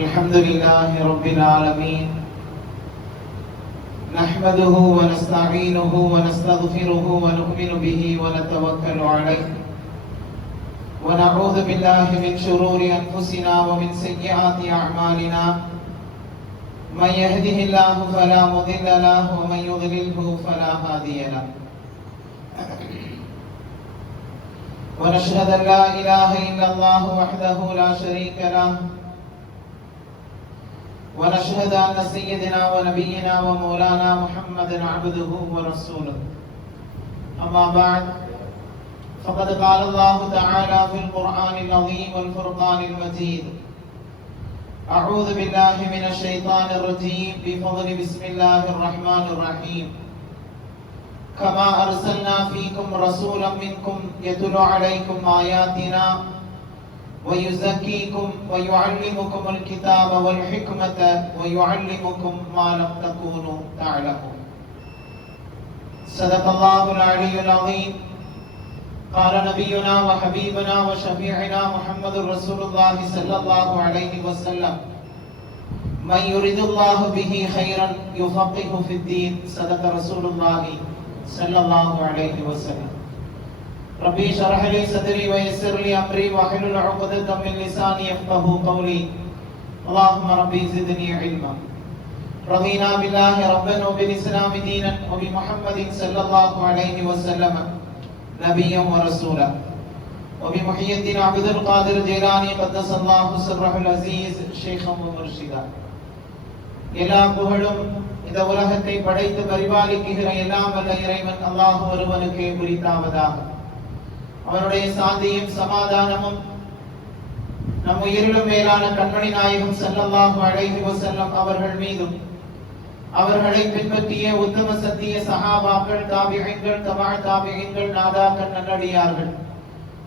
الحمد لله رب العالمين نحمده ونستعينه ونستغفره ونؤمن به ونتوكل عليه ونعوذ بالله من شرور أنفسنا ومن سيئات أعمالنا من يهده الله فلا مضل له ومن يضلله فلا هادي له ونشهد أن لا إله إلا الله وحده لا شريك له ونشهد أن سيدنا ونبينا ومولانا محمد عبده ورسوله أما بعد فقد قال الله تعالى في القرآن العظيم والفرقان المجيد أعوذ بالله من الشيطان الرجيم بفضل بسم الله الرحمن الرحيم كما أرسلنا فيكم رسولا منكم يتلو عليكم آياتنا ويزكيكم ويعلمكم الكتاب والحكمة ويعلمكم ما لم تكونوا تعلمون صدق الله العلي العظيم قال نبينا وحبيبنا وشفيعنا محمد رسول الله صلى الله عليه وسلم من يريد الله به خيرا يفقهه في الدين صدق رسول الله صلى الله عليه وسلم ربي اشرح لي صدري ويسر لي امري واحلل عقدة من لساني يفقهوا قولي اللهم ربي زدني علما رضينا بالله ربا وبالاسلام دينا وبمحمد صلى الله عليه وسلم نبيا ورسولا وبمحي الدين عبد القادر الجيلاني قدس الله سره العزيز شيخا ومرشدا எல்லா புகழும் இந்த உலகத்தை படைத்து பரிபாலிக்கிற எல்லாம் வல்ல இறைவன் அல்லாஹ் ஒருவனுக்கே உரித்தாவதாக. அவனுடைய சாந்தியும் சமாதானமும் நம் உயிரிலும் மேலான கண்மணி நாயகம் ஸல்லல்லாஹு அலைஹி வஸல்லம் அவர்கள் மீதும் அவர்களை பின்பற்றிய உத்தம சத்திய சஹாபாக்கள் தாபிஈன்கள் தபா தாபிஈன்கள் நாதாக்கள் நல்லடியார்கள்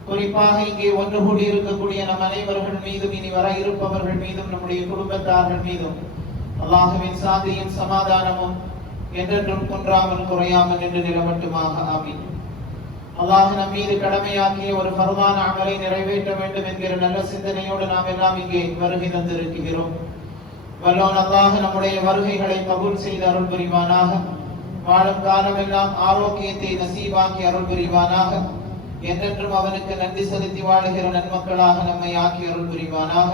குறிப்பாக இங்கே ஒன்று கூடி இருக்கக்கூடிய நம் அனைவர்கள் மீதும் இனி வர இருப்பவர்கள் மீதும் நம்முடைய குடும்பத்தார்கள் மீதும் அல்லாஹ்வின் சாந்தியும் சமாதானமும் என்றென்றும் குன்றாமல் குறையாமல் நின்று நிலவட்டுமாக ஆமீன். அல்லாஹ் நம் மீது கடமையாக்கிய ஒரு ஃபர்தான அமலை நிறைவேற்ற வேண்டும் என்கிற நல்ல சிந்தனையோடு நாம் எல்லாம் இங்கே வருகை தந்திருக்கிறோம். வல்லோன் அல்லாஹ் நம்முடைய வருகைகளை கபூல் செய்து அருள் புரிவானாக. வாழும் காலமெல்லாம் ஆரோக்கியத்தை நசீபாக்கி அருள் புரிவானாக. என்றென்றும் அவனுக்கு நன்றி செலுத்தி வாழுகிற நன்மக்களாக நம்மை ஆக்கி அருள் புரிவானாக.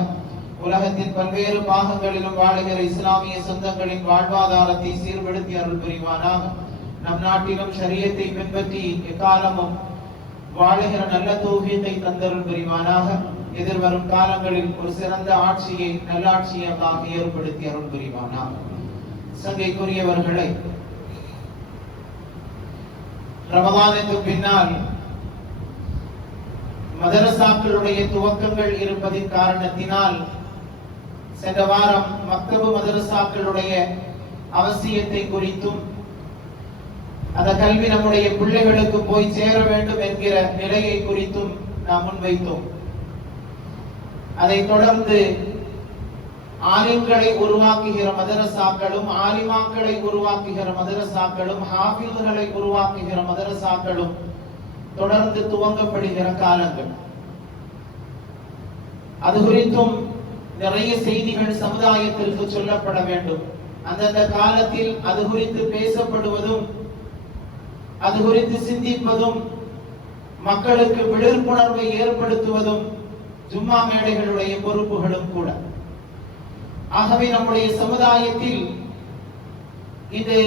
உலகத்தின் பல்வேறு பாகங்களிலும் வாழுகிற இஸ்லாமிய சொந்தங்களின் வாழ்வாதாரத்தை சீர்படுத்தி அருள் புரிவானாக. நம் நாட்டிலும் ஷரியத்தை பின்பற்றி எக்காலமும் வாழுகிற நல்ல தௌஃபீகை தந்தருள் புரிவானாக. எதிர்வரும் காலங்களில் ஒரு சிறந்த ஆட்சியை நல்லாட்சியை அல்லாஹ் ஏற்படுத்தி அருள் புரிவானாக. சங்கைக்குரியவர்களை, ரமதானுக்கு பின்னால் மதரசாக்களுடைய துவக்கங்கள் இருப்பதின் காரணத்தினால் சென்ற வாரம் மக்தபு மதரசாக்களுடைய அவசியத்தை குறித்தும் அந்த கல்வி நம்முடைய பிள்ளைகளுக்கு போய் சேர வேண்டும் என்கிற நிலையை குறித்தும் நாம் முன்வைத்தோம். அதைத் தொடர்ந்து ஆலிம்களை உருவாக்குகிற மதரசாக்களும் ஆலிமாக்களை உருவாக்குகிற மதரசாக்களும் ஹாஃபில்களை உருவாக்குகிற மதரசாக்களும் தொடர்ந்து துவங்கப்படுகிற காலங்கள். அது குறித்தும் நிறைய செய்திகள் சமுதாயத்திற்கு சொல்லப்பட வேண்டும். அந்தந்த காலத்தில் அது குறித்து பேசப்படுவதும் அது குறித்து சிந்திப்பதும் மக்களுக்கு விழிப்புணர்வை ஏற்படுத்துவதும் ஜும்மா மேடைகளுடைய பொறுப்புகளும் கூட. ஆகவே நம்முடைய சமுதாயத்தில் இது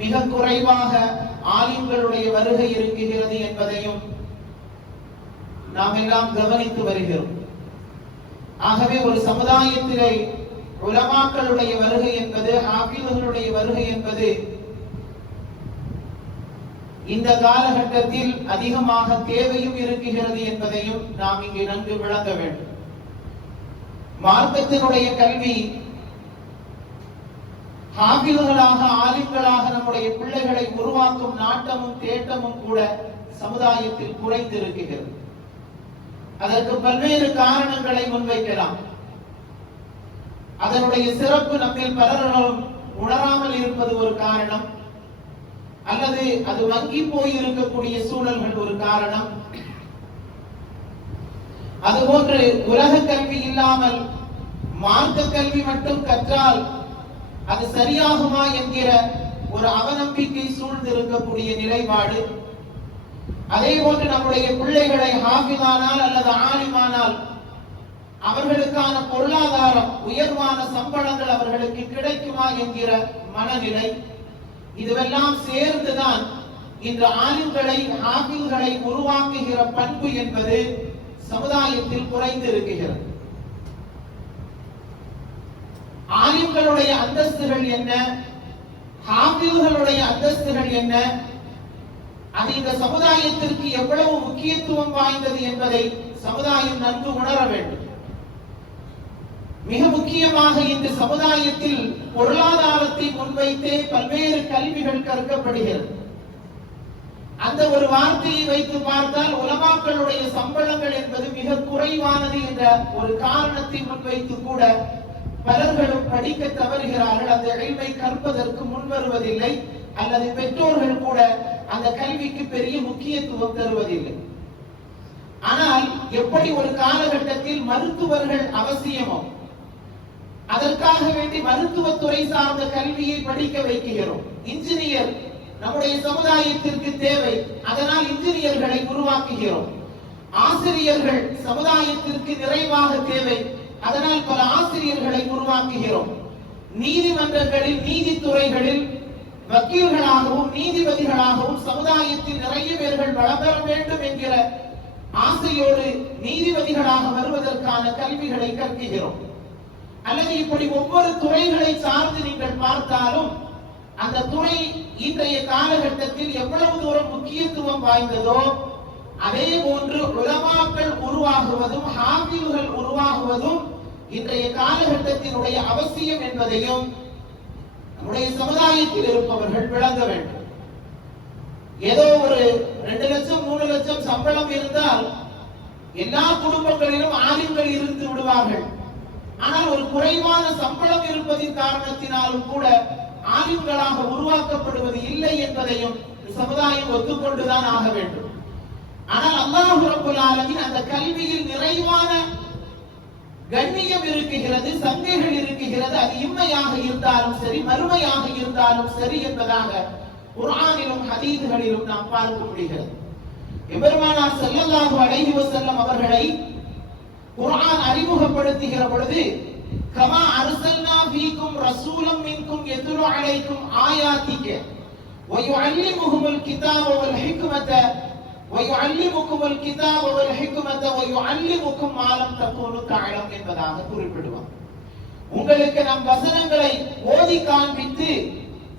மிக குறைவாக ஆலிம்களுடைய வருகை இருக்குகிறது என்பதையும் நாம் எல்லாம் கவனித்து வருகிறோம். ஆகவே ஒரு சமுதாயத்திலே உலமாக்களுடைய வருகை என்பது, ஹாஃபில்களுடைய வருகை என்பது இந்த காலகட்டத்தில் அதிகமாக தேவையும் இருக்குகிறது என்பதையும் நாம் இங்கே நன்கு விளங்க வேண்டும். மார்க்கத்தினுடைய கல்வி ஹாஃபில்களாக ஆலிம்களாக நம்முடைய பிள்ளைகளை உருவாக்கும் நாட்டமும் தேட்டமும் கூட சமுதாயத்தில் குறைந்திருக்கிறது. அதற்கு பல்வேறு காரணங்களை முன்வைக்கலாம். அதனுடைய சிறப்பு நம்மில் பலரும் உணராமல் இருப்பது ஒரு காரணம், அல்லது அது வங்கி போய் இருக்கக்கூடிய சூழல்கள் ஒரு காரணம். அதுபோன்று உலக கல்வி இல்லாமல் மார்க்க கல்வி மட்டும் கற்றால் அது சரியாகுமா என்கிற ஒரு அவநம்பிக்கை சூழ்ந்து இருக்கக்கூடிய நிலைப்பாடு. அதே போன்று நம்முடைய பிள்ளைகளை ஹாஃபிஸானால் அல்லது ஆலிமானால் அவர்களுக்கான பொருளாதாரம், உயர்வான சம்பளங்கள் அவர்களுக்கு கிடைக்குமா என்கிற மனநிலை, இதுவெல்லாம் சேர்ந்துதான் இந்த ஆலிம்களை, ஹாஃபிஸ்களை உருவாக்குகிற பண்பு என்பது சமுதாயத்தில் குறைந்து இருக்கிறது. ஆலிம்களுடைய அந்தஸ்துகள் என்ன, ஹாஃபிஸ்களுடைய அந்தஸ்துகள் என்ன, அது இந்த சமுதாயத்திற்கு எவ்வளவு முக்கியத்துவம் வாய்ந்தது என்பதை சமுதாயம் நன்கு உணர வேண்டும். மிக முக்கியமாக இந்த சமுதாயத்தில் பொருளாதாரத்தை முன்வைத்தே பல்வேறு கல்விகள் கற்கப்படுகிறது. அந்த ஒரு வார்த்தையை வைத்து பார்த்தால் உலமாக்களுடைய சம்பளங்கள் என்பது மிக குறைவானது என்ற ஒரு காரணத்தை முன்வைத்து கூட பலர்களும் படிக்க தவறுகிறார்கள். அந்த இல்மை கற்பதற்கு முன்வருவதில்லை, அல்லது பெற்றோர்கள் கூட அந்த கல்விக்கு பெரிய முக்கியத்துவம் தருவதில்லை. ஆனால் எப்படி ஒரு காலகட்டத்தில் மருத்துவர்கள் அவசியமோ அதற்காக வேண்டி மருத்துவத்துறை சார்ந்த கல்வியை படிக்க வைக்கிறோம். இன்ஜினியர் நம்முடைய சமுதாயத்திற்கு தேவை, அதனால் இன்ஜினியர்களை உருவாக்குகிறோம். ஆசிரியர்கள் சமுதாயத்திற்கு நிறைவாக தேவை, அதனால் பல ஆசிரியர்களை உருவாக்குகிறோம். நீதிமன்றங்களில், நீதித்துறைகளில் வக்கீல்களாகவும் நீதிபதிகளாகவும் சமுதாயத்தில் நிறைய பேர்கள் வளம் பெற வேண்டும் என்கிற ஆசையோடு நீதிபதிகளாக வருவதற்கான கல்விகளை கற்கிறோம். அல்லது இப்படி ஒவ்வொரு துறைகளை சார்ந்து நீங்கள் பார்த்தாலும் அந்த துறை இன்றைய காலகட்டத்தில் எவ்வளவு தூரம் முக்கியத்துவம் வாய்ந்ததோ அதே போன்று உலமாக்கள் உருவாகுவதும் ஹாஃபிஸ்கள் உருவாகுவதும் இன்றைய காலகட்டத்தினுடைய அவசியம் என்பதையும் நம்முடைய சமுதாயத்தில் இருப்பவர்கள் விளங்க வேண்டும். ஏதோ ஒரு 2 லட்சம் 3 லட்சம் சம்பளம் இருந்தால் எல்லா குடும்பங்களிலும் ஆலிம்கள் இருந்து விடுவார்கள். ஆனால் ஒரு குறைவான சம்பளம் இருப்பதின் காரணத்தினாலும் கூட ஆலிம்களாக உருவாக்கப்படுவது இல்லை என்பதையும் சமுதாயம் ஒத்துக்கொண்டுதான் ஆக வேண்டும். ஆனால் அல்லாஹ் ரப்பல் ஆலமீன் அந்த கல்வியில் நிறைவான கண்ணியம் இருக்குகிறது, சங்கைகள் இருக்குகிறது. அது இம்மையாக இருந்தாலும் சரி, மறுமையாக இருந்தாலும் சரி என்பதாக குர்ஆனிலும் ஹதீஸ்களிலும் நாம் பார்க்க முடிகிறது. எபெருமானார் ஸல்லல்லாஹு அலைஹி வஸல்லம் அவர்களை குர்ஆன் அறிமுகப்படுத்துகிற பொழுது கமா அர்சல்னா ஃபீக்கும் ரசூலம் மின்கும் யத்லு அலைக்கும் ஆயாத்திக வ யுஅல்லிமுஹுமுல் கிதாப வல் ஹிக்மத வ யுஅல்லிமுகுமுல் கிதாப வல் ஹிக்மத வ யுஅல்லிமுகும் மா லம் தகூனு தஅலம் என்பதாக குறிப்பிடுவார். உங்களுக்கு நம் வசனங்களை ஓதி காண்பித்து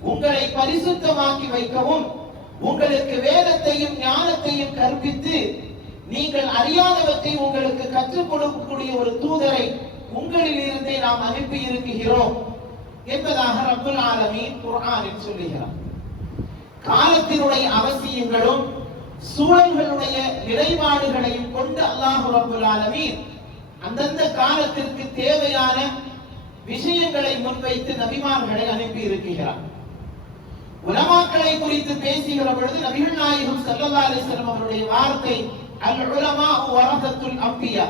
உங்களை பரிசுத்தமாக்கி வைக்கவும், உங்களுக்கு வேதத்தையும் ஞானத்தையும் கற்பித்து நீங்கள் அறியாதவற்றை உங்களுக்கு கற்றுக் கொடுக்கக்கூடிய ஒரு தூதரை உங்களில் இருந்தே நாம் அனுப்பி இருக்கிறோம் என்பதாக ரப்பல் ஆலமீன் குர்ஆனில் சொல்லுகிறார். காலத்தினுடைய அவசியங்களும் சூழல்களுடைய நிலைப்பாடுகளையும் கொண்டு அல்லாஹ் ரப்பல் ஆலமீன் அந்தந்த காலத்திற்கு தேவையான விஷயங்களை முன்வைத்து நபிமார்களை அனுப்பி இருக்கிறார். உலமாக்களை குறித்து பேசுகிற பொழுது நபிகள் நாயகம் ஸல்லல்லாஹு அலைஹி வஸல்லம் அவருடைய வார்த்தை அல் உலமா வரஸத்துல் அன்பியா,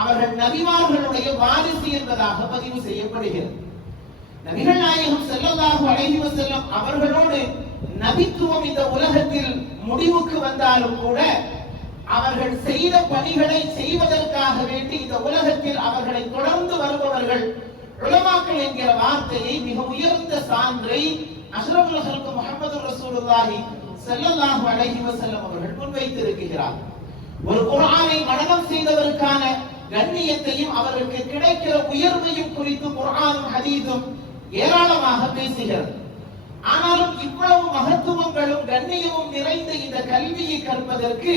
அவர்கள் நபிமார்களுடைய வாரிசு என்பதாக பதிவு செய்யப்படுகிறது. நபிகள் நாயகம் ஸல்லல்லாஹு அலைஹி வஸல்லம் அவர்களோடு நபித்துவம் இந்த உலகத்தில் முடிவுக்கு வந்தாலும் கூட அவர்கள் செய்த பணிகளை செய்வதற்காக வேண்டி இந்த உலகத்தில் அவர்களை தொடர்ந்து வருபவர்கள் உலமாக்கள் என்கிற வார்த்தையை மிக உயர்ந்த சான்றை அஷ்ரஃபுல் ஹல்க் முஹம்மது ரசூலுல்லாஹி ஸல்லல்லாஹு அலைஹி வஸல்லம் அவர்கள் முன்வைத்திருக்கிறார். ஒரு குர்ஆனை மனனம் செய்தவருக்கான கண்ணியத்தையும் அவருக்கு கிடைக்கிற உயர்வையும் குறித்து குர்ஆனும் ஹதீஸும் ஏராளமாக பேசுகிறது. ஆனாலும் இவ்வளவு மகத்துவங்களும் கண்ணியமும் நிறைந்த இந்த கல்வியை கற்பதற்கு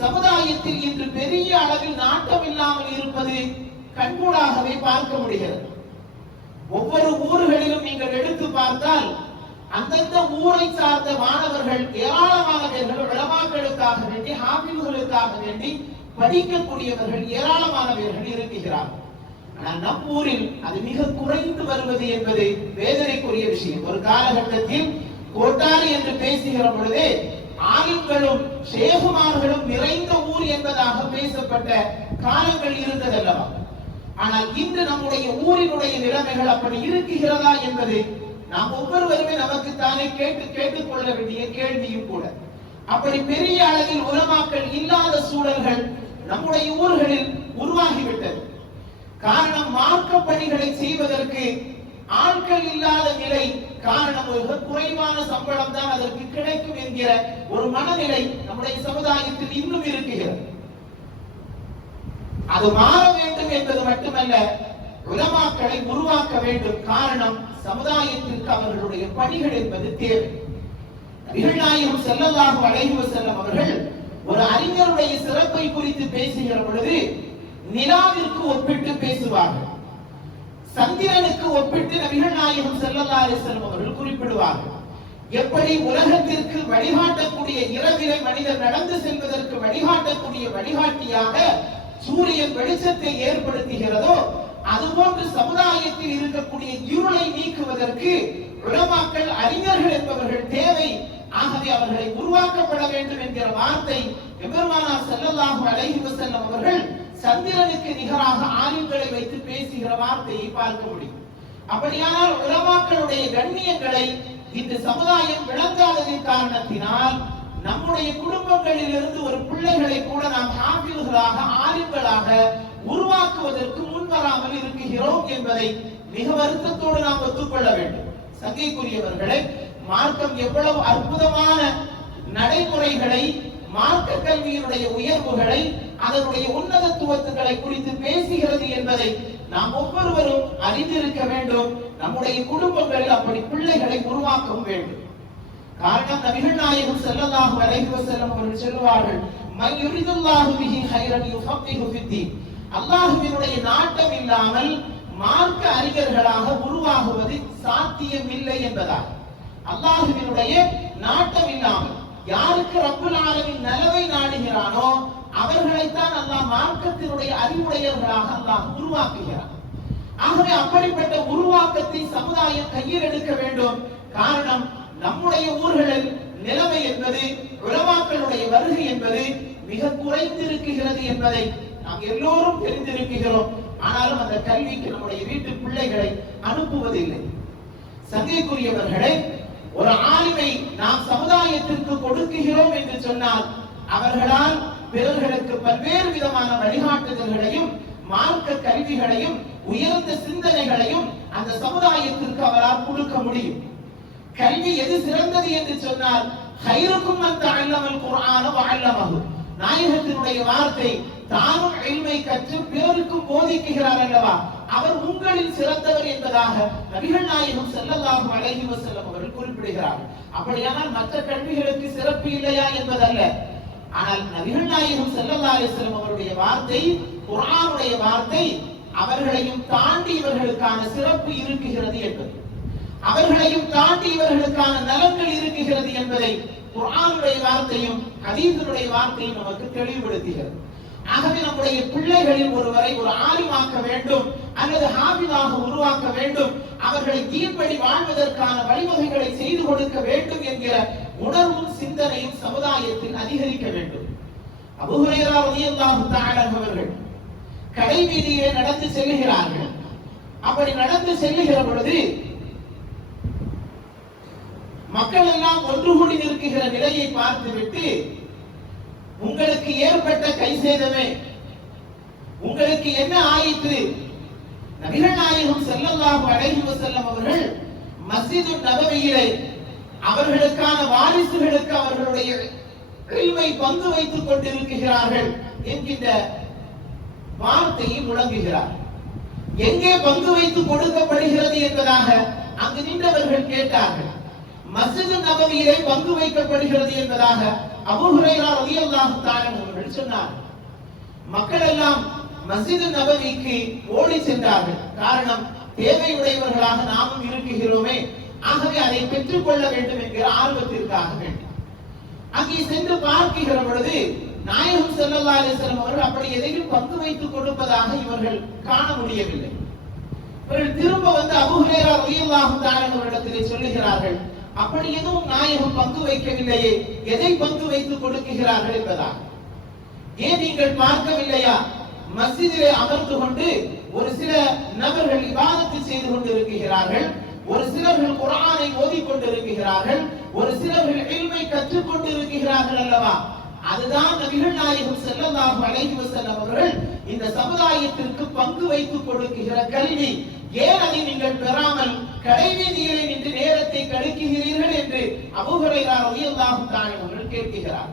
சமுதாயத்தில் இன்று பெரிய அளவில் நாட்டம் இல்லாமல் இருப்பது கண்கூடாகவே பார்க்க முடிகிறது. ஒவ்வொரு ஊர்களிலும் நீங்கள் எடுத்து பார்த்தால் அந்தந்த ஊரை சார்ந்த மாணவர்கள் ஏராளமானவர்கள் உலமாக்களுக்காக வேண்டி, ஹாஃபிஸ்களுக்காக வேண்டி படிக்கக்கூடியவர்கள் ஏராளமானவர்கள் இருக்கிறார்கள். ஆனால் நம் ஊரில் அது மிக குறைந்து வருவது என்பது வேதனைக்குரிய விஷயம். ஒரு காலகட்டத்தில் கோட்டாரி என்று பேசுகிற பொழுதே ஆலிம்களும் ஷேகுமார்களும் நிறைந்த ஊர் என்பதாக பேசப்பட்ட காலங்கள் இருந்ததல்லவா? ஆனால் இன்று நம்முடைய ஊரினுடைய நிலைமைகள் அப்படி இருக்குகிறதா என்பது நாம் ஒவ்வொருவருமே நமக்கு தானே கேட்டுக் கொள்ள வேண்டிய கேள்வியும் கூட. அப்படி பெரிய அளவில் உலமாக்கள் இல்லாத சூழல்கள் நம்முடைய ஊர்களில் உருவாகிவிட்டது. காரணம், மார்க்க பணிகளை செய்வதற்கு ஆட்கள் இல்லாத நிலை. காரணம், குறைவான சம்பளம் தான் அதற்கு கிடைக்கும் என்கிற ஒரு மனநிலை நம்முடைய சமுதாயத்தில் இன்னும் இருக்குகிறது. அது மாற வேண்டும் என்பது மட்டுமல்ல, உலமாக்களை உருவாக்க வேண்டும். காரணம், சமுதாயத்திற்கு அவர்களுடைய பணிகள் என்பது தேவை. நபிகள் நாயகம் ஸல்லல்லாஹு அலைஹி வஸல்லம் அவர்கள் ஒரு அறிஞருடைய சிறப்பை குறித்து பேசுகிற பொழுது நிலாவிற்கு ஒப்பிட்டு பேசுவார்கள், சந்திரனுக்கு ஒப்பிட்டு நபிகள் நாயகம் ஸல்லல்லாஹு அலைஹி வஸல்லம் அவர்கள் குறிப்பிடுவார்கள். எப்படி உலகத்திற்கு வழிகாட்டக்கூடிய இரவிலை மனிதர் நடந்து செல்வதற்கு வழிகாட்டக்கூடிய வழிகாட்டியாக சூரியன் வெளிச்சத்தை ஏற்படுத்துகிறதோ, அதுபோன்று சமுதாயத்தில் இருக்கக்கூடிய இருளை நீக்குவதற்கு உலமாக்கள், அறிஞர்கள் என்பவர்கள் தேவை. ஆகவே அவர்களை உருவாக்கப்பட வேண்டும் என்கிற வார்த்தை எம்பெருமானார் ஸல்லல்லாஹு அலைஹி வஸல்லம் அவர்கள் சந்திரனுக்கு நிகராக ஆலிம்களை வைத்து பேசுகிற வார்த்தையை பார்க்க முடியும். அப்படியானால் உலமாக்களுடைய கண்ணியங்களை இந்த சமுதாயம் விளங்காததின் காரணத்தினால் நம்முடைய குடும்பங்களில் இருந்து ஒரு பிள்ளைகளை கூட நாம் ஹாஃபில்களாக, ஆலிம்களாக உருவாக்குவதற்கு முன்வராமல் இருக்கிறோம் என்பதை மிக வருத்தத்தோடு நாம் ஒத்துக்கொள்ள வேண்டும். சங்கைக்குரியவர்களே, மார்க்கம் எவ்வளவு அற்புதமான நடைமுறைகளை, மார்க்க கல்வியினுடைய உயர்வுகளை, அதனுடைய உன்னதத்துவத்துகளை குறித்து பேசுகிறது என்பதை நாம் ஒவ்வொருவரும் அறிந்திருக்க வேண்டும். நம்முடைய குடும்பங்களில் அப்படி பிள்ளைகளை உருவாக்கவும் வேண்டும். காரணம், நபிகள் நாயகம் ஸல்லல்லாஹு அலைஹி வஸல்லம் அவர்கள் சொல்வார்கள், மன் யுரிதுல்லாஹு பிஹி கைரன் யுஃபக்கிஹு ஃபித்தீன். அல்லாஹ்வினுடைய நாட்டம் இல்லாமல் மார்க்க அறிஞர்களாக உருவாகுவது சாத்தியமில்லை என்பதால், அல்லாஹ்வினுடைய நாட்டம் இல்லாமல் யாருக்கு ரப்புல் ஆலமீன் நலவை நாடுகிறானோ அவர்களைத்தான் அல்லாஹ் மார்க்கத்தினுடைய அறிவுடையவர்களாக அல்லாஹ் உருவாக்குகிறார். ஆகவே அப்படிப்பட்ட உருவாக்கத்தை சமுதாயம் கையில் எடுக்க வேண்டும். காரணம், நம்முடைய ஊர்களில் நிலைமை என்பது, உலமாக்களுடைய வருகை என்பது மிக குறைந்திருக்கிறது என்பதை நாம் எல்லோரும் தெரிந்திருக்கிறோம். ஆனாலும் அந்த கல்விக்கு நம்முடைய வீட்டு பிள்ளைகளை அனுப்புவதில்லை. சங்கைக்குரியவர்களே, ஒரு ஆலிமை நாம் சமுதாயத்திற்கு கொடுக்கிறோம் என்று சொன்னால் அவர்களால் பிறர்களுக்கு பல்வேறு விதமான வழிகாட்டுதல்களையும், மார்க்க கல்விகளையும், உயர்ந்த சிந்தனைகளையும் அந்த சமுதாயத்திற்கு அவரால் கொடுக்க முடியும். கல்வி எது சிறந்தது என்று சொன்னால், கைருக்கும் மன் தஅல்லமல் குர்ஆன வ அல்லமஹு. நாயகத்தினுடைய வார்த்தை, தானும் இல்மை கற்று பிறருக்கும் போதிக்கிறார் அல்லவா, அவர் உங்களில் சிறந்தவர் என்பதாக நபிகள் நாயகம் ஸல்லல்லாஹு அலைஹி வஸல்லம் அவர்கள் குறிப்பிடுகிறார். அப்படியானால் மற்ற கல்விகளுக்கு சிறப்பு இல்லையா என்பதல்ல. ஆனால் நபிகள் நாயகம் ஸல்லல்லாஹு அலைஹி வஸல்லம் அவருடைய வார்த்தை, குர்ஆனுடைய வார்த்தை, அவர்களையும் தாண்டி இவர்களுக்கான சிறப்பு இருக்குகிறது என்பது, அவர்களையும் தாண்டி இவர்களுக்கான நலன்கள் இருக்குகிறது என்பதை குர்ஆனுடைய வார்த்தையும் ஹதீஸுடைய வார்த்தையும் நமக்கு தெளிவுபடுத்துகிறது. ஆகவே நம்முடைய பிள்ளைகளில் ஒருவரை ஒரு ஆலிமாக்க வேண்டும் அல்லது ஹாஃபிதாக உருவாக்க வேண்டும், அவர்களை தீன்படி வாழ்வதற்கான வழிவகைகளை செய்து கொடுக்க வேண்டும் என்கிற உணர்வும் சிந்தனையும் சமுதாயத்தில் அதிகரிக்க வேண்டும். அபூ ஹுரைரா ரலியல்லாஹு தஆலா அவர்கள் கடை வீதியிலே நடந்து செல்கிறார்கள். அப்படி நடந்து செல்லுகிற பொழுது மக்கள் எல்லாம் ஒன்று கூடி நிற்கிற நிலையை பார்த்துவிட்டு, உங்களுக்கு ஏற்பட்ட கை சேதமே, உங்களுக்கு என்ன ஆயிற்று? நபிகள் நாயகம் ஸல்லல்லாஹு அலைஹி வஸல்லம் அவர்கள் மஸ்ஜிது நபவியிலே அவர்களுக்கான வாரிசுகளுக்கு அவர்களுடைய இல்மை பங்கு வைத்துக் கொண்டிருக்கிறார்கள் என்கின்ற வார்த்தையை முழங்குகிறார். எங்கே பங்கு வைத்து கொடுக்கப்படுகிறது என்பதாக அங்கு நின்றவர்கள் கேட்டார்கள். மஸ்ஜிது நபவியிலே பங்கு வைக்கப்படுகிறது என்பதாக அபூ ஹுரைரா ரலியல்லாஹு தஆலா அவர்கள் சொன்னார்கள். மக்கள் எல்லாம் மஸ்ஜிது நபவிக்கு ஓடி சென்றார்கள். காரணம், தேவையுடையவர்களாக நாமும் இருக்கிறோமே, ஆகவே அதை பெற்றுக் கொள்ள வேண்டும் என்கிற ஆர்வத்திற்காக வேண்டும். அங்கே சென்று பார்க்கிற பொழுது நாயகம் ஸல்லல்லாஹு அலைஹி வஸல்லம் அவர்கள் அப்படி எதையும் பங்கு வைத்துக் கொடுப்பதாக இவர்கள் காண முடியவில்லை. இவர்கள் திரும்ப வந்து அபூ ஹுரைரா ரலியல்லாஹு தஆலா அவர்களிடத்திலே சொல்லுகிறார்கள், அப்படி எதுவும் நாயகம் பங்கு வைக்கவில்லையே, எதை பங்கு வைத்து கொடுக்கிறார்கள் என்பதாக. ஏன் நீங்கள் பார்க்கவில்லையா? மஸ்ஜிதிலே அமர்ந்து கொண்டு ஒரு சில நபர்கள் இபாதத்து செய்து கொண்டிருக்கிறார்கள், ஒரு சிலர்கள் குர்ஆனை ஓதிக் கொண்டிருக்கிறார்கள், ஒரு சிலர்கள் இல்மை கற்றுக் கொண்டிருக்கிறார்கள் அல்லவா? அதுதான் நபிகள் நாயகம் ஸல்லல்லாஹு அலைஹி வஸல்லம் அவர்கள் இந்த சமுதாயத்திற்கு பங்கு வைத்துக் கொடுக்கிற கல்வி. ஏன் அதை நீங்கள் பெறாமல் கடைவீதியிலே நின்று நேரத்தை கழிக்கிறீர்கள் என்று அபூ ஹுரைரா ரலியல்லாஹு தஆலா அவர்கள் கேட்கிறார்.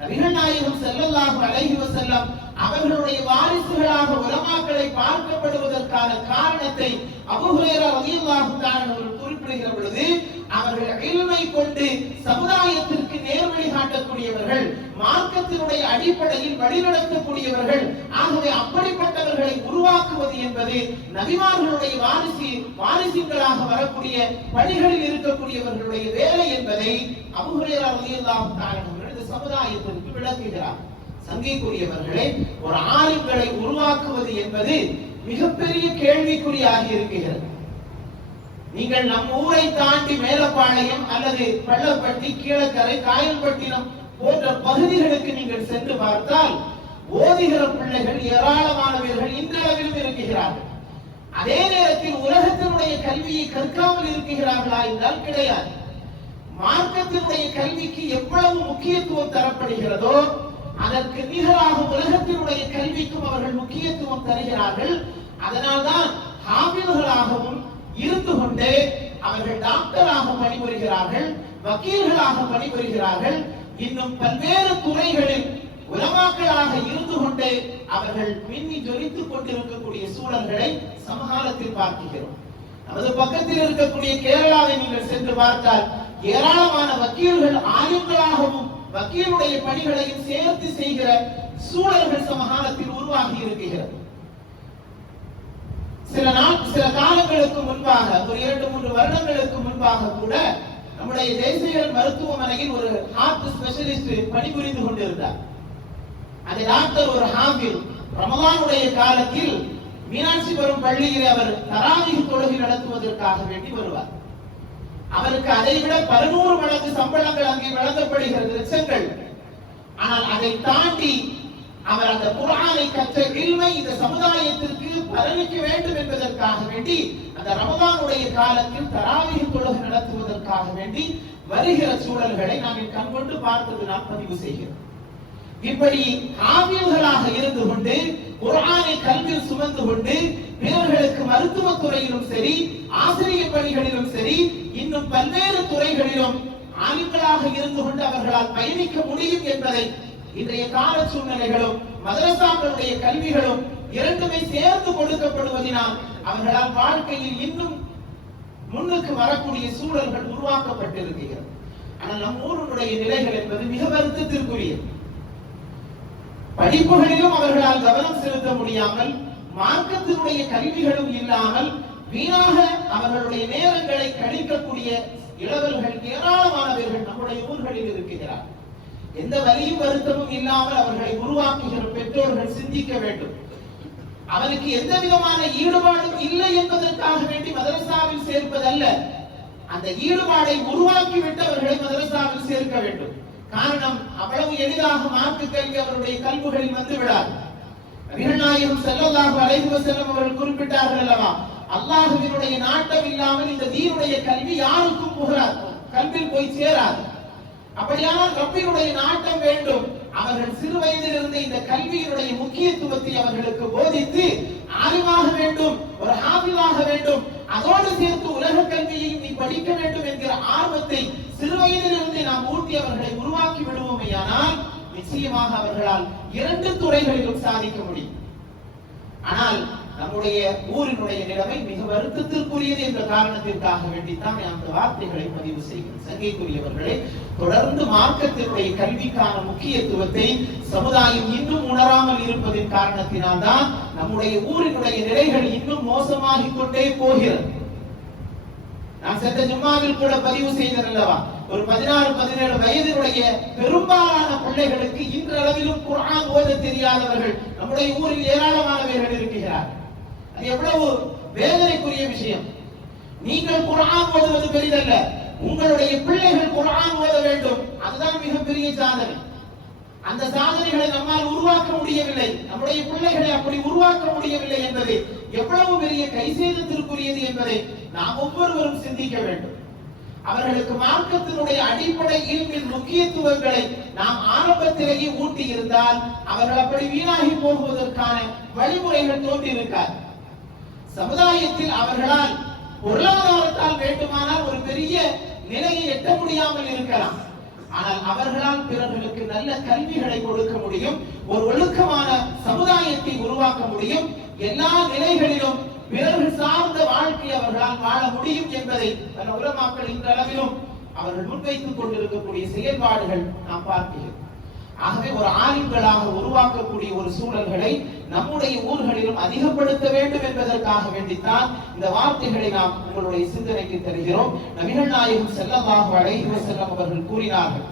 நபிகள் நாயகம் ஸல்லல்லாஹு அலைஹி வஸல்லம் அவர்களுடைய வாரிசுகளாக உலமாக்களை பார்க்கப்படுவதற்கான காரணத்தை அபூ ஹுரைரா ரலியல்லாஹு தஆலா அவர்கள் குறிப்பிடுகிற பொழுது, அவர்கள் இல்மை கொண்டு சமுதாயத்திற்கு நேர்வழி காட்டக்கூடியவர்கள், மார்க்கத்தினுடைய அடிப்படையில் வழிநடத்தக்கூடியவர்கள். ஆகவே அப்படிப்பட்டவர்களை உருவாக்குவது என்பது நபிமார்களுடைய வாரிசுகளாக வரக்கூடிய பணிகளில் இருக்கக்கூடியவர்களுடைய வேலை என்பதை அபூ ஹுரைரா ரலியல்லாஹு தஆலா அவர்கள் சமுதாயத்திற்கு விளக்குகிறார். சங்கைக்குரியவர்களே, ஒரு ஆலிம்களை உருவாக்குவது என்பது மிகப்பெரிய கேள்விக்குறியாகி இருக்கிறது. நீங்கள் நம் ஊரை தாண்டி மேலப்பாளையம் அல்லது பள்ளப்பட்டி, கீழக்கரை, காயல்பட்டினம் போன்ற பகுதிகளுக்கு நீங்கள் சென்று பார்த்தால் ஓதுகிற பிள்ளைகள் ஏராளமானவர்கள் இன்றளவிலும் இருக்கிறார்கள். அதே நேரத்தில் உலகத்தினுடைய கல்வியை கற்காமல் இருக்கிறார்களா என்றால் கிடையாது. மார்க்கத்தினுடைய கல்விக்கு எவ்வளவு முக்கியத்துவம் தரப்படுகிறதோ அதற்கு நிகராக உலகத்தினுடைய கல்விக்கும் அவர்கள் முக்கியத்துவம் தருகிறார்கள். அதனால்தான் ஹாஃபிழ்களாகவும் இருந்து கொண்டே அவர்கள் டாக்டராக பணிபுரிகிறார்கள், வக்கீல்களாக பணிபுரிகிறார்கள். இன்னும் பல்வேறு துறைகளில் உலமாக்களாக இருந்து கொண்டே அவர்கள் மின்னி ஜொலித்துக் கொண்டிருக்கக்கூடிய சூழல்களை சமகாலத்தில் பார்க்கிறோம். நமது பக்கத்தில் இருக்கக்கூடிய கேரளாவை நீங்கள் சென்று பார்த்தால் ஏராளமான வக்கீல்கள் ஆலிம்களாகவும் வக்கீலுடைய பணிகளையும் சேர்த்து செய்கிற சூழல்கள் சமகாலத்தில் உருவாகி இருக்கிறது. சில காலங்களுக்கு முன்பாக, ஒரு 2-3 வருடங்களுக்கு முன்பாக கூட நம்முடைய தேசியல் மருத்துவமனையில் ஒரு ஹார்ட் ஸ்பெஷலிஸ்ட் பணிபுரிந்து கொண்டிருந்தார். அந்த டாக்டர் ஒரு ஹாஃபில். ரமலானுடைய காலத்தில் மீனாட்சிபுரம் பள்ளியில் அவர் தராவீஹ் தொழுகை நடத்துவதற்காக வேண்டி வருவார். அவருக்கு அதை விட 11 மடங்கு சம்பளங்கள் அங்கே வழங்கப்படுகிறது, லட்சங்கள். ஆனால் அதை தாண்டி அவர் அந்த குர்ஆனை கற்ற இல்மை இந்த சமுதாயத்திற்கு பரவிக்க வேண்டும் என்பதற்காக வேண்டி அந்த ரமலானுடைய காலத்தில் தராவீஹ் தொழுகை நடத்துவதற்காக வேண்டி வருகிற சூழல்களை நாங்கள் கண்கொண்டு பார்த்தது நான் பதிவு செய்கிறோம். இப்படி ஆவியர்களாக இருந்து கொண்டு குர்ஆனை கல்வியில் சுமந்து கொண்டு பிறர்களுக்கு மருத்துவத் துறையிலும் சரி, ஆசிரியர் பணிகளிலும் சரி, இன்னும் பல்வேறு துறைகளிலும் ஆலிம்களாக இருந்து கொண்டு அவர்களால் பயணிக்க முடியும் என்பதை இன்றைய கால சூழ்நிலைகளும் மதரசாக்களுடைய கல்விகளும் இரண்டுமே சேர்ந்து கொடுக்கப்படுவதனால் அவர்களால் வாழ்க்கையில் இன்னும் முன்னுக்கு வரக்கூடிய சூழல்கள் உருவாக்கப்பட்டிருக்கிறது. ஆனால் நம் ஊருடைய நிலைகள் என்பது மிக வருத்தத்திற்குரியது. படிப்புகளிலும் அவர்களால் கவனம் செலுத்த முடியாமல், மார்க்கத்தினுடைய கல்விகளும் இல்லாமல் வீணாக அவர்களுடைய நேரங்களை கழிக்கக்கூடிய இளவல்கள் ஏராளமானவர்கள் நம்முடைய ஊர்களில் இருக்கிறார். எந்த வலியும் வருத்தமும் இல்லாமல் அவர்களை உருவாக்குகிற பெற்றோர்கள் சிந்திக்க வேண்டும். அவனுக்கு எந்த விதமான ஈடுபாடும் இல்லை என்பதற்காக வேண்டி மதரசாவில் சேர்ப்பதல்ல, அந்த ஈடுபாடை உருவாக்கிவிட்டு அவர்களை மதரசாவில் சேர்க்க வேண்டும். காரணம், அவ்வளவு எளிதாக மார்க்க கல்வி அவருடைய கல்விகளில் வந்து விடாது. நபிகள் நாயகம் ஸல்லல்லாஹு அலைஹி வஸல்லம் அவர்கள் குறிப்பிட்டார்கள் அல்லவா, அல்லாஹ்வினுடைய நாட்டம் இல்லாமல் இந்த தீனுடைய கல்வி யாருக்கும் புகழாது, கல்வியில் போய் சேராது. அப்படியானால் ரப்பினுடைய நாட்டம் வேண்டும். அவர்கள் சிறு வயதிலிருந்து இந்த கல்வியினுடைய முக்கியத்துவத்தை அவர்களுக்கு போதித்து ஆலிமாக வேண்டும், ஒரு ஹாஃபிலாக வேண்டும், அதோடு சேர்த்து உலக கல்வியையும் நீ படிக்க வேண்டும் என்கிற ஆர்வத்தை சிறு வயதிலிருந்து நாம் ஊட்டி அவர்களை உருவாக்கி விடுவோமேயானால் நிச்சயமாக அவர்களால் 2 துறைகளிலும் சாதிக்க முடியும். ஆனால் நம்முடைய ஊரினுடைய நிலைமை மிக வருத்தத்திற்குரியது என்ற காரணத்திற்காக வேண்டித்தான் அந்த வார்த்தைகளை பதிவு செய்கிறேன். சங்கைக்குரியவர்களே, தொடர்ந்து மார்க்கத்தினுடைய கல்விக்கான முக்கியத்துவத்தை சமுதாயம் இன்னும் உணராமல் இருப்பதின் காரணத்தினால் தான் நம்முடைய ஊரினுடைய நிலைகள் இன்னும் மோசமாகிக் கொண்டே போகிறது. நான் சென்ற ஜும்மாவில் கூட பதிவு செய்தேன் அல்லவா, ஒரு 16-17 வயதினுடைய பெரும்பாலான பிள்ளைகளுக்கு இன்றளவிலும் குர்ஆன் ஓத தெரியாதவர்கள் நம்முடைய ஊரில் ஏராளமானவர்கள் இருக்கிறார். அது எவ்வளவு வேதனைக்குரிய விஷயம். நீங்கள் குர்ஆன் ஓதுவது பெரிதல்ல, உங்களுடைய பிள்ளைகள் குர்ஆன் ஓத வேண்டும், அதுதான் மிகப்பெரிய சாதனை. அந்த சாதனைகளை நம்மால் உருவாக்க முடியவில்லை, நம்முடைய பிள்ளைகளை அப்படி உருவாக்க முடியவில்லை என்பது எவ்வளவு பெரிய கைசேதத்திற்குரியது என்பதை நாம் ஒவ்வொருவரும் சிந்திக்க வேண்டும். அவர்களுக்கு மார்க்கத்தினுடைய அடிப்படை இல்மின் முக்கியத்துவங்களை நாம் ஆரம்பத்திலேயே ஊட்டி இருந்தால் அவர்கள் அப்படி வீணாகி போகுவதற்கான வழிமுறைகள் தோன்றியிருக்கார். சமுதாயத்தில் அவர்களால் பொருளாதாரத்தால் வேண்டுமானால் ஒரு பெரிய நிலையை எட்ட முடியாமல் இருக்கலாம், ஆனால் அவர்களால் பிறர்களுக்கு நல்ல கல்விகளை கொடுக்க முடியும், ஒரு ஒழுக்கமான சமுதாயத்தை உருவாக்க முடியும், எல்லா நிலைகளிலும் பிறர்கள் சார்ந்த வாழ்க்கை அவர்களால் வாழ முடியும் என்பதை பல உலமாக்கள் இன்றளவிலும் அவர்கள் முன்வைத்துக் கொண்டிருக்கக்கூடிய செயல்பாடுகள் நாம் பார்க்கிறோம். ஆகவே ஒரு ஆலிம்களாக உருவாக்கக்கூடிய ஒரு சூழல்களை நம்முடைய ஊர்களிலும் அதிகப்படுத்த வேண்டும் என்பதற்காக வேண்டித்தான் இந்த வார்த்தைகளை நாம் உங்களுடைய சிந்தனைக்கு தருகிறோம். நபிகள் நாயகம் ஸல்லல்லாஹு அலைஹி வஸல்லம் அவர்கள் கூறினார்கள்,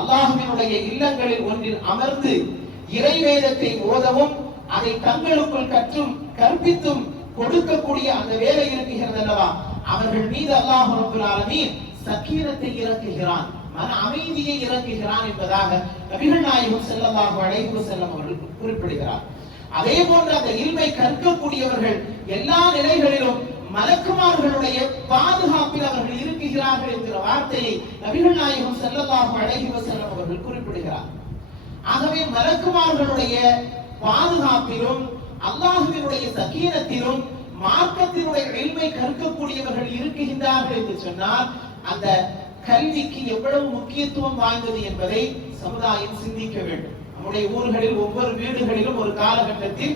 அல்லாஹ்வினுடைய இல்லங்களில் ஒன்றில் அமர்ந்து இறைவேதத்தை ஓதவும் அதை தங்களுக்குள் கற்றும் கற்பித்தும் கொடுக்கக்கூடிய அந்த வேலை இருக்கிறது அல்லவா, அவர்கள் மீது அல்லாஹ் ரப்பல் ஆலமீன் சக்கீனத்தை இறக்குகிறான், மன அமைதியை இறக்குகிறான் என்பதாக நபிகள் நாயகம் ஸல்லல்லாஹு அலைஹி வஸல்லம் அவர்கள் குறிப்பிடுகிறார். அதே போன்று அந்த இல்மை கற்கக்கூடியவர்கள் எல்லா நிலைகளிலும் மலக்குமார்களுடைய பாதுகாப்பில் அவர்கள் இருக்கிறார்கள் என்கிற வார்த்தையை நபிகள் நாயகம் ஸல்லல்லாஹு அலைஹி வஸல்லம் அவர்கள் குறிப்பிடுகிறார். ஆகவே மலக்குமார்களுடைய பாதுகாப்பிலும் அல்லாஹ்வினுடைய சக்கீனத்திலும் மார்க்கத்தினுடைய இல்மை கற்கக்கூடியவர்கள் இருக்கின்றார்கள் என்று சொன்னால் அந்த கல்விக்கு எவ்வளவு முக்கியத்துவம் வாய்ந்தது என்பதை சமுதாயம் சிந்திக்க வேண்டும். நம்முடைய ஊர்களில் ஒவ்வொரு வீடுகளிலும் ஒரு காலகட்டத்தில்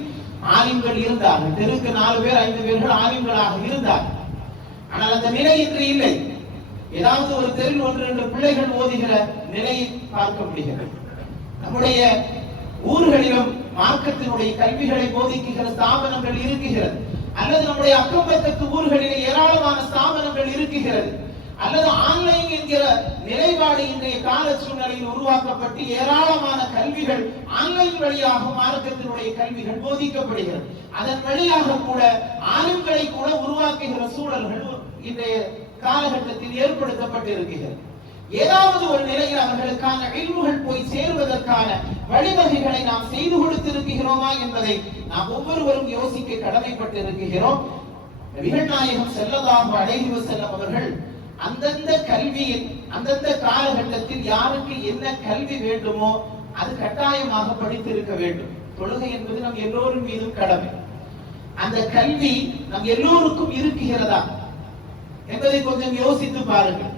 ஆலிம்கள் இருந்தார்கள், தெருக்கு 4 பேர் 5 பேர்கள் ஆலிம்களாக இருந்தார்கள். ஆனால் அந்த நிலை இன்று இல்லை. ஏதாவது ஒரு தெருவில் 1-2 பிள்ளைகள் ஓதுகிற நிலையை பார்க்க முடிகிறது. நம்முடைய ஊர்களிலும் மார்க்கத்தினுடைய கல்விகளை போதிக்குகிற ஸ்தாபனங்கள் இருக்குகிறது, அல்லது நம்முடைய அக்கம் பக்கத்து ஊர்களிலே ஏராளமான ஸ்தாபனங்கள் இருக்குகிறது, அல்லது ஆன்லைன் என்கிற நிலைப்பாடு இன்றைய கால சூழ்நிலையில் உருவாக்கப்பட்டு ஏராளமான கல்விகள் ஆன்லைன் வழியாக மார்க்கத்தினுடைய கல்விகள் போதிக்கப்படுகிறது. அதன் வழியாக கூட ஆளுங்களை கூட உருவாக்குகிற சூழல்கள் இன்றைய காலகட்டத்தில் ஏற்படுத்தப்பட்டிருக்கிறது. ஏதாவது ஒரு நிலையில் அவர்களுக்கான இல்முகள் போய் சேருவதற்கான வழிவகைகளை நாம் செய்து கொடுத்திருக்கிறோமா என்பதை நாம் ஒவ்வொருவரும் யோசிக்க கடமைப்பட்டிருக்கிறோம். நபிகள் நாயகம் ஸல்லல்லாஹு அலைஹி வஸல்லம் அவர்கள் அந்தந்த கல்வியில் அந்தந்த காலகட்டத்தில் யாருக்கு என்ன கல்வி வேண்டுமோ அது கட்டாயமாக படித்திருக்க வேண்டும். தொழுகை என்பது நம் எல்லோரும் மீதும் கடமை. அந்த கல்வி நம் எல்லோருக்கும் இருக்குகிறதா என்பதை கொஞ்சம் யோசித்து பாருங்கள்.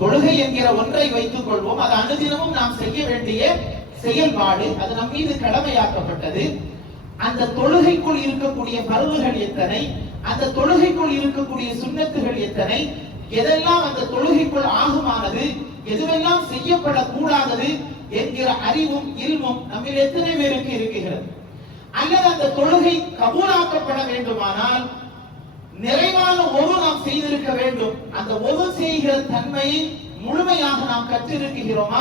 தொழுகை என்கிற ஒன்றை வைத்துக் கொள்வோம், அது அனுதினமும் நாம் செய்ய வேண்டிய செயல்பாடு, அது நம் மீது கடமையாக்கப்பட்டது. அந்த தொழுகைக்குள் இருக்கக்கூடிய பருவுகள் எத்தனை, அந்த தொழுகைக்குள் இருக்கக்கூடிய சுன்னத்துகள் எத்தனை, எதெல்லாம் அந்த தொழுகைக்குள் ஆகுமானது, எதுவெல்லாம் செய்யப்படக்கூடாதது என்கிற அறிவும் இல்மும் நம்மில் எத்தனை பேருக்கு இருக்கிறது? அல்லது அந்த தொழுகை கபூலாக்கப்பட வேண்டுமானால் நிறைவான ஒது நாம் செய்திருக்க வேண்டும். அந்த ஒது செய்கிற தன்மையை முழுமையாக நாம் கற்றிருக்கிறோமா?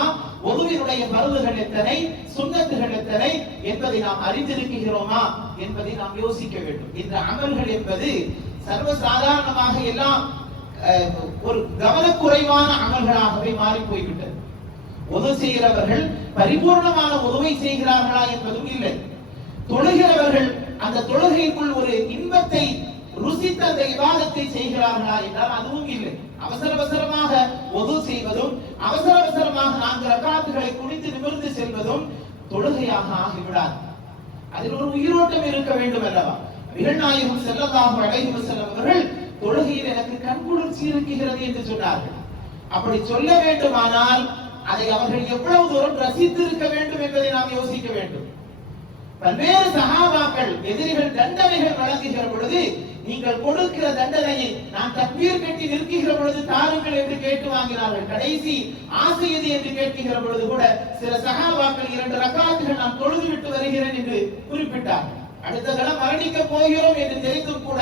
ஒதுவினுடைய பருவுகள் எத்தனை, சுன்னத்துகள் எத்தனை என்பதை நாம் அறிந்திருக்கிறோமா என்பதை நாம் யோசிக்க வேண்டும். இந்த அமல்கள் என்பது சர்வசாதாரணமாக எல்லாம் ஒரு கவனக்குறைவான அமல்களாகவே மாறி போய்விட்டது. ஒது செய்கிறவர்கள் பரிபூர்ணமான உதவி செய்கிறார்களா என்பதும் இல்லை. தொழுகிறவர்கள் அந்த தொழுகைக்குள் ஒரு இன்பத்தை ருசித்த அந்த இபாதத்தை செய்கிறார்களா என்றால் அதுவும் இல்லை. அவசர அவசரமாக ஒது செய்வதும் அவசர அவசரமாக 4 ரக்காத்துகளை குனிந்து நிமிர்ந்து செல்வதும் தொழுகையாக ஆகிவிடாது. அதில் ஒரு உயிரோட்டம் இருக்க வேண்டும் அல்லவா? நபிகள் நாயகம் ஸல்லல்லாஹு அலைஹி வஸல்லம் அவர்கள் தொழுகையில் எனக்கு கண்குளிர்ச்சி இருக்கிறது என்று சொன்னார்கள். அப்படி சொல்ல வேண்டுமானால் அதை அவர்கள் எவ்வளவு தூரம் ரசித்து இருக்க வேண்டும் என்பதை நாம் யோசிக்க வேண்டும். பல்வேறு சஹாபாக்கள் எதிரிகள் தண்டனைகள் வழங்குகிற பொழுது நீங்கள் கொடுக்கிற தண்டனையை நான் தக்பீர் கட்டி நிற்கிற பொழுது தாருங்கள் என்று கேட்டு வாங்கினார்கள். கடைசி ஆசை எது என்று கேட்கிற பொழுது கூட சில சஹாபாக்கள் 2 ரக்காத்துகள் நான் தொழுது விட்டு வருகிறேன் என்று குறிப்பிட்டார். அடுத்த கணம் மரணிக்க போகிறோம் என்று தெரிந்தும் கூட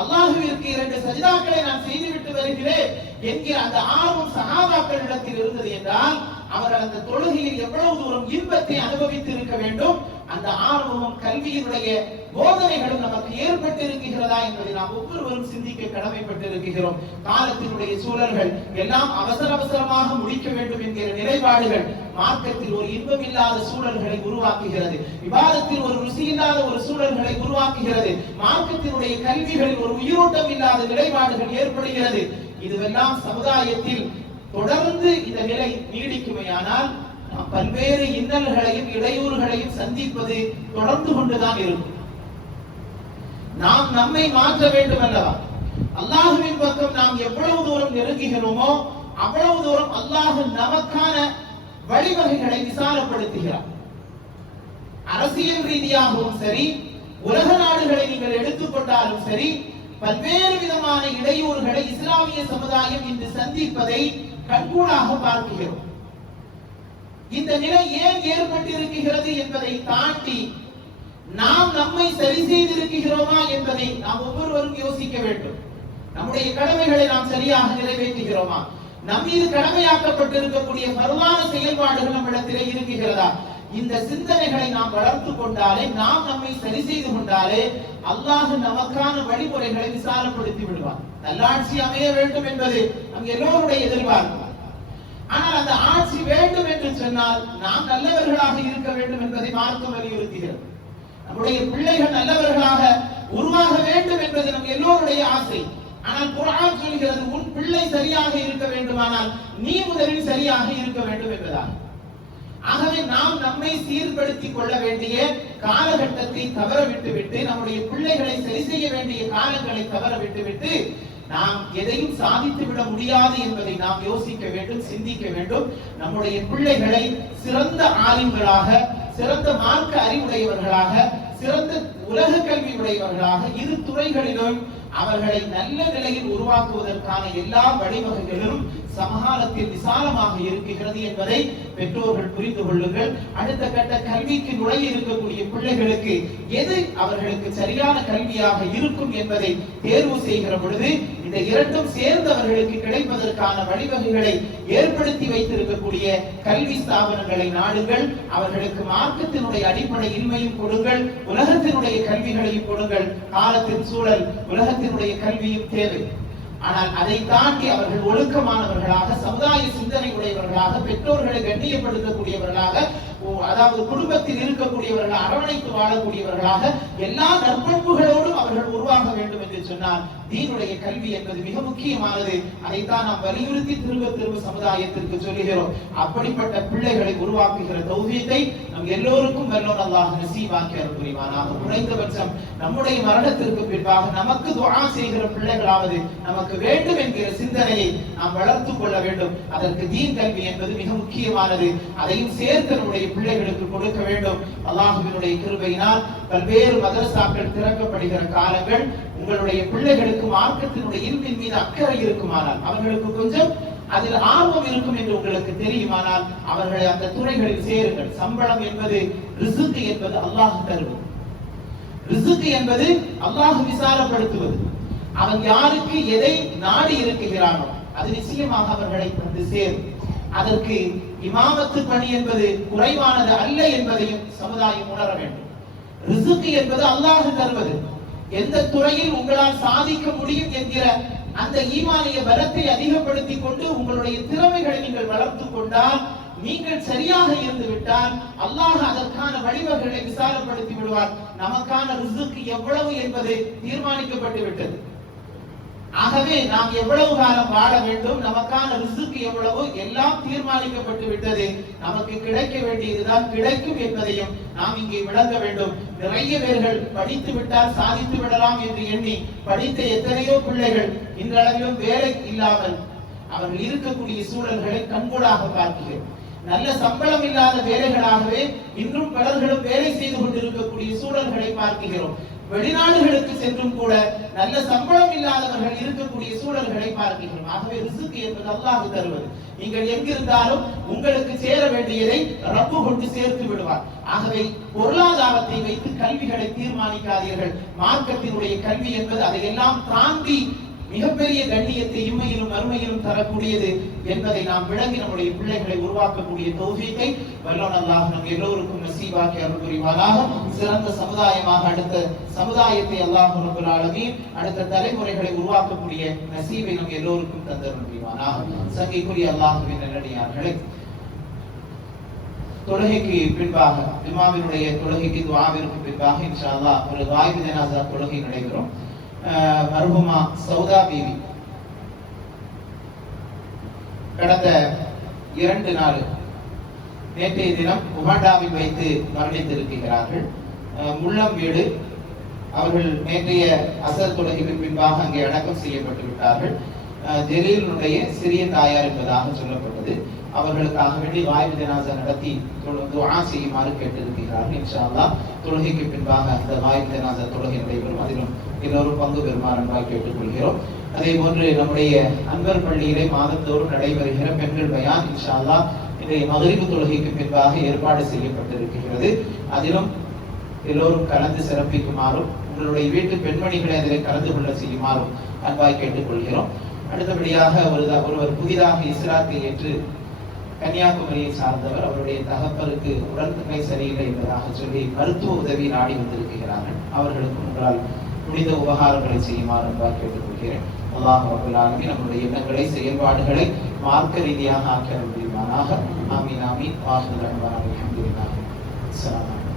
அல்லாஹ்விற்கு 2 சஜிதாக்களை நான் செய்துவிட்டு வருகிறேன் என்கிற அந்த ஆர்வம் சஹாபாக்களிடத்தில் இருந்தது என்றால் அவர்கள் அந்த தொழுகையில் எவ்வளவு தூரம் இன்பத்தை அனுபவித்து இருக்க வேண்டும், அந்த ஆர்வமும் கல்வியினுடைய போதனைகளும் நமக்கு ஏற்பட்டிருக்கிறதா என்பதை நாம் ஒவ்வொருவரும் சிந்திக்க கடமைப்பட்டிருக்கிறோம். காலத்தினுடைய சூழல்கள் எல்லாம் அவசரமாக முடிக்க வேண்டும் என்கிற நிலைப்பாடுகள் மார்க்கத்தில் ஒரு இன்பமில்லாத சூழல்களை உருவாக்குகிறது. விவாதத்தில் ஒரு ருசி இல்லாத ஒரு சூழல்களை உருவாக்குகிறது. மார்க்கத்தினுடைய கல்விகளில் ஒரு உயிரோட்டம் இல்லாத நிலைப்பாடுகள் ஏற்படுகிறது. இதுவெல்லாம் சமுதாயத்தில் தொடர்ந்து இந்த நிலை நீடிக்குமையானால் பல்வேறு இன்னல்களையும் இடையூறுகளையும் சந்திப்பது தொடர்ந்து கொண்டுதான் இருக்கும். நாம் நம்மை மாற்ற வேண்டும் அல்லவா? அல்லாஹுவின் பக்கம் நாம் எவ்வளவு தூரம் நெருங்குகிறோமோ அவ்வளவு தூரம் அல்லாஹ் நமக்கான வழிவகைகளை விசாலப்படுத்துகிறார். அரசியல் ரீதியாகவும் சரி, உலக நாடுகளை நீங்கள் எடுத்துக்கொண்டாலும் சரி, பல்வேறு விதமான இடையூறுகளை இஸ்லாமிய சமுதாயம் இன்று சந்திப்பதை கண்கூடாக பார்க்கிறோம். இந்த நிலை ஏன் ஏற்பட்டிருக்கிறது என்பதை தாண்டி நாம் நம்மை சரி செய்திருக்கிறோமா என்பதை நாம் ஒவ்வொருவரும் யோசிக்க வேண்டும். நம்முடைய கடமைகளை நாம் சரியாக நிறைவேற்றுகிறோமா? நம் மீது கடமையாக்கப்பட்டிருக்கக்கூடிய பரவான செயல்பாடுகள் நம்மிடத்திலே இருக்கிறதா? இந்த சிந்தனைகளை நாம் வளர்த்து கொண்டாலே, நாம் நம்மை சரி செய்து கொண்டாலே அல்லாஹ் நமக்கான வழிமுறைகளை விசாலப்படுத்தி விடுவார். நல்லாட்சி அமைய வேண்டும் என்பது நம் எல்லோருடைய எதிர்பார்ப்பு. ஆனால் அந்த ஆட்சி வேண்டும் என்று சொன்னால் நாம் நல்லவர்களாக இருக்க வேண்டும் என்பதை மார்க்கம் வலியுறுத்துகிறது. நம்முடைய பிள்ளைகள் நல்லவர்களாக உருவாக வேண்டும் என்பது நம் எல்லோருடைய ஆசை. ஆனால் குர்ஆன் சொல்கிறது, உன் பிள்ளை சரியாக இருக்க வேண்டுமானால் நீ முதலில் சரியாக இருக்க வேண்டும் என்பதாக. ஆகவே நாம் நம்மை சீர்படுத்திக் கொள்ள வேண்டிய காலகட்டத்தை தவற விட்டுவிட்டு, நம்முடைய பிள்ளைகளை சரி செய்ய வேண்டிய காலங்களை தவற விட்டுவிட்டு நாம் எதையும் சாதித்து விட முடியாது என்பதை நாம் யோசிக்க வேண்டும், சிந்திக்க வேண்டும். நம்முடைய பிள்ளைகளை சிறந்த ஆலிம்களாக, சிறந்த மார்க்க அறிவுடையவர்களாக, சிறந்த உலக கல்வி உடையவர்களாக இரு துறைகளிலும் அவர்களை நல்ல நிலையில் உருவாக்குவதற்கான எல்லா வழிவகைகளும் சமகாலத்தில் விசாலமாக இருக்கிறது என்பதை பெற்றோர்கள் புரிந்து கொள்ளுங்கள். அடுத்த கட்ட கல்விக்கு நுழைய இருக்கக்கூடிய பிள்ளைகளுக்கு எது அவர்களுக்கு சரியான கல்வியாக இருக்கும் என்பதை தேர்வு செய்கிற பொழுது இந்த இரண்டும் சேர்ந்தவர்களுக்கு கிடைப்பதற்கான வழிவகைகளை ஏற்படுத்தி வைத்திருக்கக்கூடிய கல்வி ஸ்தாபனங்களை நாடுங்கள். அவர்களுக்கு மார்க்கத்தினுடைய அடிப்படை இன்மையும் கொடுங்கள், உலகத்தினுடைய கல்விகளையும் கொடுங்கள். காலத்தின் சூழல் உலகத்தினுடைய கல்வியும் தேவை. ஆனால் அதை தாண்டி அவர்கள் ஒழுக்கமானவர்களாக, சமுதாய சிந்தனை உடையவர்களாக, பெற்றோர்களை கண்ணியப்படுத்தக்கூடியவர்களாக, அதாவது குடும்பத்தில் இருக்கக்கூடியவர்கள் அரவணைத்து வாழக்கூடியவர்களாக எல்லா நற்பண்புகளோடும் அவர்கள் உருவாக வேண்டும் என்று சொன்னால் தீனுடைய கல்வி என்பது மிக முக்கியமானது. அதைத்தான் நாம் வலியுறுத்தி திரும்ப சமுதாயத்திற்கு சொல்லுகிறோம். அப்படிப்பட்ட பிள்ளைகளை உருவாக்குகிற தௌஃபீகை நம் எல்லோருக்கும் வல்லோன் அல்லாஹ் நசீபாக்கி அருள் புரிவானாக. குறைந்தபட்சம் நம்முடைய மரணத்திற்கு பின்பாக நமக்கு துஆ செய்கிற பிள்ளைகளாவது நமக்கு வேண்டும் என்கிற சிந்தனையை நாம் வளர்த்துக் கொள்ள வேண்டும். அதற்கு தீன் கல்வி என்பது மிக முக்கியமானது. அதையும் சேர்த்து நம்முடைய பிள்ளைகளுக்கு கொடுக்க வேண்டும். அல்லாஹ்வினுடைய கிருபையினால் பல்வேறு மதரசாக்கள் திறக்கப்படுகிற காலங்கள், உங்களுடைய பிள்ளைகளுக்கு மார்க்கத்தினுடைய இல்மின் மீது அக்கறை இருக்குமானால், அவர்களுக்கு கொஞ்சம் அதில் ஆர்வம் இருக்கும் என்று உங்களுக்கு தெரியுமானால் அவர்களை அந்த துறைகளில் சேருங்கள். சம்பளம் என்பது, ரிஸ்க் என்பது அல்லாஹ் தருவது. ரிஸ்க் என்பது அல்லாஹ் விசாலப்படுத்துவது. அவன் யாருக்கு எதை நாடி இருக்கிறானோ அது நிச்சயமாக அவர்களை வந்து சேரும். அதற்கு இமாமத்து பணி என்பது குறைவானது அல்ல என்பதையும் சமுதாயம் உணர வேண்டும். ரிஸ்க் என்பது அல்லாஹ் தருவது. எந்த துறையில் உங்களால் சாதிக்க முடியும் என்கிற அந்த ஈமானிய பலத்தை அதிகப்படுத்திக் கொண்டு உங்களுடைய திறமைகளை நீங்கள் வளர்த்துக் கொண்டால், நீங்கள் சரியாக இருந்து விட்டால் அல்லாஹ் அதற்கான வழிவகைகளை விசாலப்படுத்தி விடுவார். நமக்கான ரிஸ்க் எவ்வளவு என்பது தீர்மானிக்கப்பட்டு விட்டது. ஆகவே நாம் எவ்வளவு காலம் வாழ வேண்டும், நமக்கான ரிஸ்க் எவ்வளவு, எல்லாம் தீர்மானிக்கப்பட்டு விட்டது. நமக்கு கிடைக்க வேண்டியதுதான் கிடைக்கும் என்பதையும் நாம் இங்கே விளங்க வேண்டும். நிறைய பேர்கள் படித்து விட்டால் சாதித்து விடலாம் என்று எண்ணி படித்த எத்தனையோ பிள்ளைகள் இன்றளவிலும் வேலை இல்லாமல் அவர்கள் இருக்கக்கூடிய சூழல்களை கண்கூடாக பார்க்கிறோம். நல்ல சம்பளம் இல்லாத வேலைகளாகவே இன்றும் பலர்களும் வேலை செய்து கொண்டிருக்கக்கூடிய சூழல்களை பார்க்கிறோம். வெளிநாடுகளுக்கு சென்றும் கூட நல்ல சம்பளம் இல்லாதவர்கள் இருக்கக்கூடிய சூழல்களை பார்க்கிறோம். ஆகவே ரிஸ்க் என்பது அல்லாஹ் தருவது. நீங்கள் எங்கிருந்தாலும் உங்களுக்கு சேர வேண்டியதை ரப்பு கொண்டு சேர்த்து விடுவார். ஆகவே பொருளாதாரத்தை வைத்து கல்விகளை தீர்மானிக்காதீர்கள். மார்க்கத்தினுடைய கல்வி என்பது அதையெல்லாம் தாண்டி மிகப்பெரிய கண்ணியத்தை இம்மையிலும் மறுமையிலும் தரக்கூடியது என்பதை நாம் விளங்கி நம்முடைய பிள்ளைகளை உருவாக்கக்கூடிய தௌஃபீக்கை வல்லோன் அல்லாஹ் நம் எல்லோருக்கும் நசீபாக்கி அருள் புரிவானாக. சிறந்த சமுதாயமாக அடுத்த சமுதாயத்தை அல்லாஹ் ரப்பல் ஆலமீன் அடுத்த தலைமுறைகளை உருவாக்கக்கூடிய நசீபை நம் எல்லோருக்கும் தந்தருள் புரிவானாக. சங்கைக்குரிய அல்லாஹ்வின் நல்லடியார்களே, தொழுகைக்கு பின்பாக இமாமினுடைய தொழுகைக்கு துஆவிற்கு பின்பாக இன்ஷா அல்லாஹ் ஒரு காயிபு ஜனாஸா தொழுகை நடைபெறும். மர்ஹூமா சௌதா பீவி கடந்த 2 நாள் நேற்றைய தினம் உகாண்டாவில் வைத்து மரணித்திருக்கிறார்கள். முள்ளம் வீடு அவர்கள் நேற்றைய அசர் தொழுகைக்கு பின்பாக அங்கே அடக்கம் செய்யப்பட்டு விட்டார்கள். ஜலீலுடைய சிறிய தாயார் என்பதாக சொல்லப்பட்டது. அவர்களுக்காக வேண்டி வாய்வு ஜனாஸா நடத்தி துஆ செய்யுமாறு கேட்டிருக்கிறார்கள். இன்ஷா அல்லாஹ் தொழுகைக்கு பின்பாக அந்த வாய்வு ஜனாஸா தொழுகை நடைபெறும். அதிலும் எல்லோரும் பங்கு பெறுமாறு அன்பாய் கேட்டுக்கொள்கிறோம். அதே போன்று நம்முடைய அன்பர் பள்ளியிலே மாதந்தோறும் நடைபெறுகிற பெண்கள் பயான் இன்ஷா அல்லாஹ் இன்றைய மக்ரிப் தொழுகைக்கு பின்பாக ஏற்பாடு செய்யப்பட்டிருக்கிறது. அதிலும் எல்லோரும் கலந்து சிறப்பிக்குமாறும் உங்களுடைய வீட்டு பெண்மணிகளை அதில் கலந்து கொள்ள செய்யுமாறும் அன்பாய் கேட்டுக்கொள்கிறோம். அடுத்தபடியாக ஒருவர் புதிதாக இஸ்லாத்தை ஏற்று கன்னியாகுமரியை சார்ந்தவர், அவருடைய தகப்பருக்கு உடல்நிலை சரியில்லை என்பதாக சொல்லி மருத்துவ உதவி நாடி வந்திருக்கிறார்கள். அவர்களுக்கு உங்களால் முடிந்த உபகாரங்களை செய்யுமாறு அன்பாக கேட்டுக்கொள்கிறேன். அல்லாஹ் ரப்பல் ஆலமீன் நம்முடைய எண்ணங்களை செயல்பாடுகளை மார்க்க ரீதியாக ஆக்கிய முடியுமானாக. ஆமீன் ஆமீன். வாஹிர் அன்வானா அல்ஹம்துலில்லாஹ். அஸ்ஸலாமு அலைக்கும்.